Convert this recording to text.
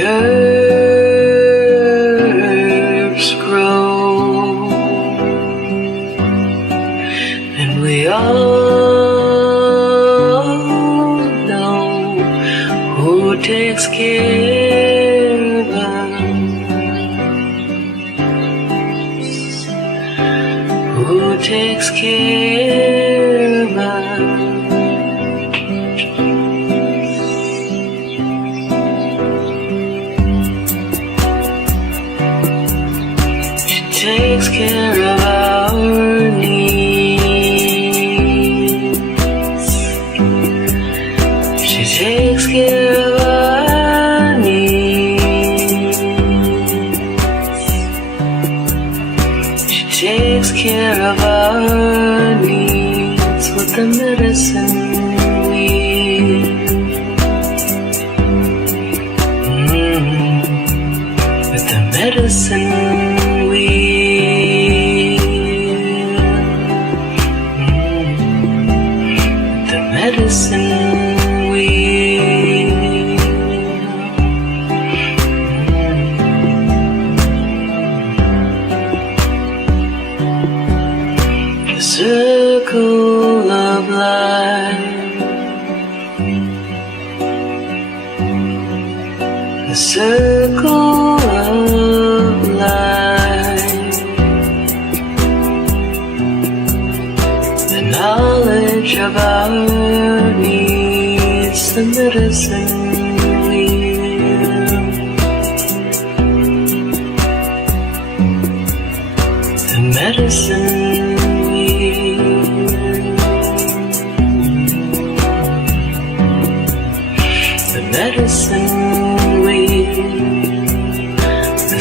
herbs grow, and we all know who takes care of us, who takes care of us. Takes care of our needs. She takes care of our needs. She takes care of our needs with the medicine with the medicine medicine wheel. The circle of life, the circle of life, the knowledge of our needs, the medicine wheel, the medicine wheel, the medicine wheel, the